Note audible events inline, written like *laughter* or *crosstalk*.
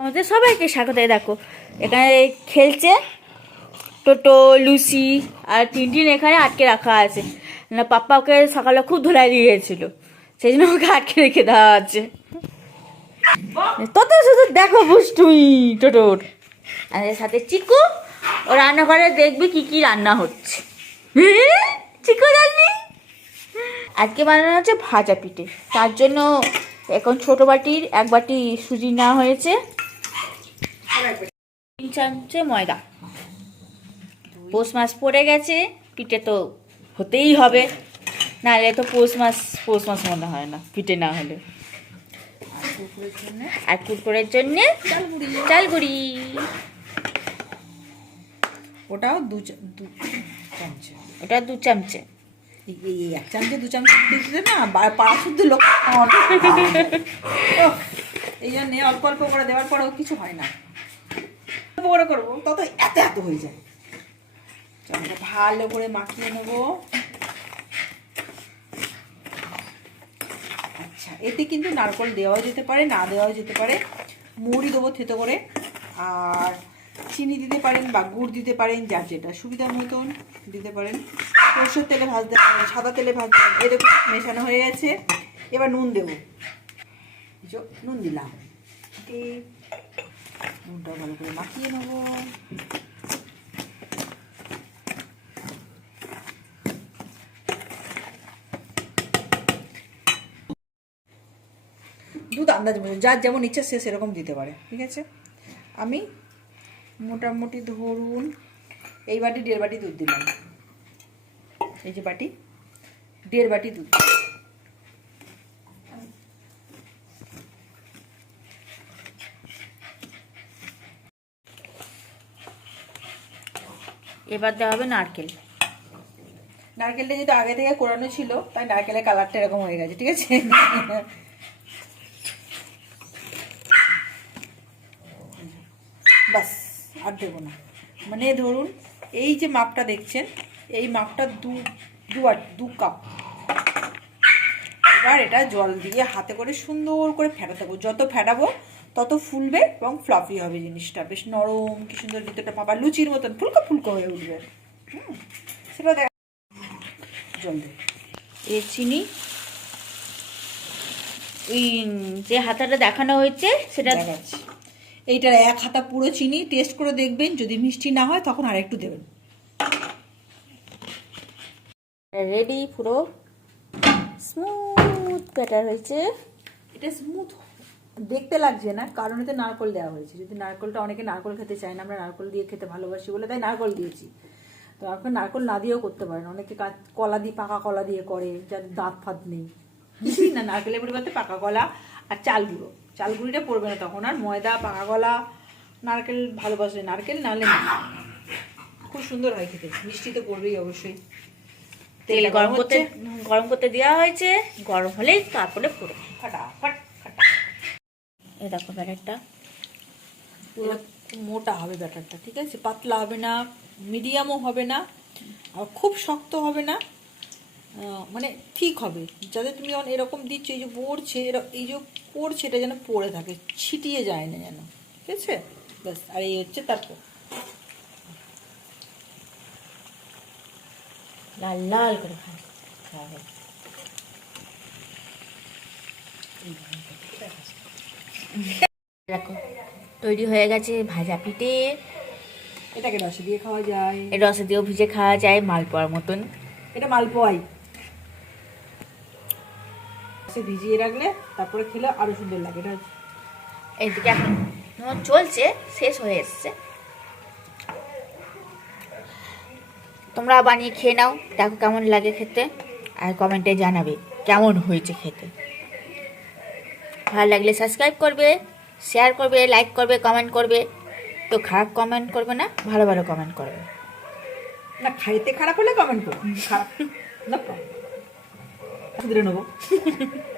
আমাদের সবাইকে স্বাগত। দেখো, এখানে খেলছে টোটো, লুসি আর টিনটিন এখানে আটকে রাখা আছে। না পাপ্পা ওকে সকালে খুব ধুলাই দিয়েছিল, সেই জন্য ওকে আটকে রেখে দেওয়া আছে। তত শুধু দেখো বুষ্টুই টোটোর। আর এর সাথে চিকু, ও রান্নাঘরে দেখবে কি কি রান্না হচ্ছে? চিকু জাননি আজকে বানানো হচ্ছে ভাজা পিঠে, তার জন্য এখন ছোট বাটির এক বাটি সুজি নেওয়া হয়েছে। তিন চামচে ময়দা। পৌষ মাস পড়ে গেছে পিঠে তো হতেই হবে। নাহলে তো পৌষ মাস পৌষ মাস মনে হয় না পিঠে না হলে। আর কুরকুরের জন্য চালগুড়ি। ওটাও দু চামচ। ওটা দু চামচে। এই এক চামচে দু চামচ দিতে না পাড়া শুদ্ধ লোক *laughs* এই জন্য অল্প অল্প করে দেওয়ার পরেও কিছু হয় না। অল্প করে করব, তত এত এত হয়ে যায়। চলো ভালো করে মাখিয়ে নেব। আচ্ছা এতে কিন্তু নারকল দেওয়াও যেতে পারে, না দেওয়াও যেতে পারে। মুড়ি দেবো থেতো করে, আর চিনি দিতে পারেন বা গুড় দিতে পারেন, যার যেটা সুবিধা মতন দিতে পারেন। সরষের তেলে ভাজতে পারেন, সাদা তেলে ভাজতে পারেন, এরকম মেশানো হয়ে গেছে। এবার নুন দেবো। নুন দিলাম। নুনটা ভালো করে মাখিয়ে নেব। দুধ আন্দাজ মতো, যার যেমন ইচ্ছা সে সেরকম দিতে পারে, ঠিক আছে? আমি মোটামুটি ধরুন এই বাটি দেড় বাটি দুধ দিলাম। এই যে বাটি, দেড় বাটি দুধ এবার দেওয়া হবে নারকেল। নারকেলটা যেহেতু আগে থেকে কোরানো ছিল, তাই নারকেলের কালারটা এরকম হয়ে গেছে, ঠিক আছে? বাস, আর দেবো না। মানে ধরুন, এই যে মাপটা দেখছেন, এই মাপটা দু দু দু কাপ। এবার এটা জল দিয়ে হাতে করে সুন্দর করে ফেটাতে যত ফেটাবো তত ফুলবে এবং ফ্লাফি হবে জিনিসটা। বেশ নরম কি সুন্দর ভিতরটা পাবা লুচির মতন ফুলকো ফুলকো হয়ে উঠবে। হুম, সেটা দেখ জল দে এ চিনি। ওই যে হাতাটা দেখানো হয়েছে সেটা এইটার এক হাতা পুরো চিনি টেস্ট করে দেখবেন যদি মিষ্টি না হয় তখন আর একটু দেবেন। রেডি পুরো স্মুথ ব্যাটার হয়েছে। এটা স্মুথ দেখতে লাগছে না কারণ এতে নারকল দেওয়া হয়েছে। যদি নারকলটা অনেকে নারকল খেতে চায় না আমরা নারকল দিয়ে খেতে ভালোবাসি বলে তাই নারকল দিয়েছি। তো আপনি নারকল না দিয়েও করতে পারেন। অনেকে কলা দিয়ে পাকা কলা দিয়ে করে যাদের দাঁত ফাঁত নেই। কিছুই না নারকেলের পরিবর্তে পাকা কলা আর চাল গুঁড়ো। চাল গুঁড়িটা পড়বে না তখন আর ময়দা পাকা কলা নারকেল ভালোবাসে নারকেল নাহলে না। খুব সুন্দর হয় খেতে মিষ্টি তো পড়বেই অবশ্যই। তেল গরম করতে গরম করতে দেওয়া হয়েছে গরম হলেই তারপরে পুরো। ফাটা এই দেখো ব্যাটারটা। পুরো মোটা হবে ব্যাটারটা ঠিক আছে? পাতলা হবে না মিডিয়ামও হবে না আর খুব শক্ত হবে না মানে ঠিক হবে। যাতে তুমি যখন এরকম দিচ্ছ এই যে পড়ছে এই যে পড়ছে এটা যেন পড়ে থাকে ছিটিয়ে যায় না যেন ঠিক আছে? ব্যাস আর এই হচ্ছে তারপর। লাল লাল করে খাই। খাবে। দেখো তৈরি হয়ে গেছে ভাজা পিঠে। এটাকে রসে দিয়ে খাওয়া যায়। এই রসে দিয়েও ভিজে খাওয়া যায় মালপোয়ার মতন। এটা মালপোয়াই। রসে ভিজিয়ে রাখলে তারপরে খেলে আরও সুন্দর লাগে এটা এইদিকে এখন চলছে শেষ হয়ে এসছে। তোমরা বানিয়ে খেয়ে নাও দেখো কেমন লাগে খেতে আর কমেন্টে জানাবে কেমন হয়েছে খেতে। ভালো লাগলে সাবস্ক্রাইব করবে শেয়ার করবে লাইক করবে কমেন্ট করবে। তো খারাপ কমেন্ট করবে না ভালো ভালো কমেন্ট করবে। না খাইতে খারাপ হলে কমেন্ট করবে। খারাপ না শুধরে নেব *laughs*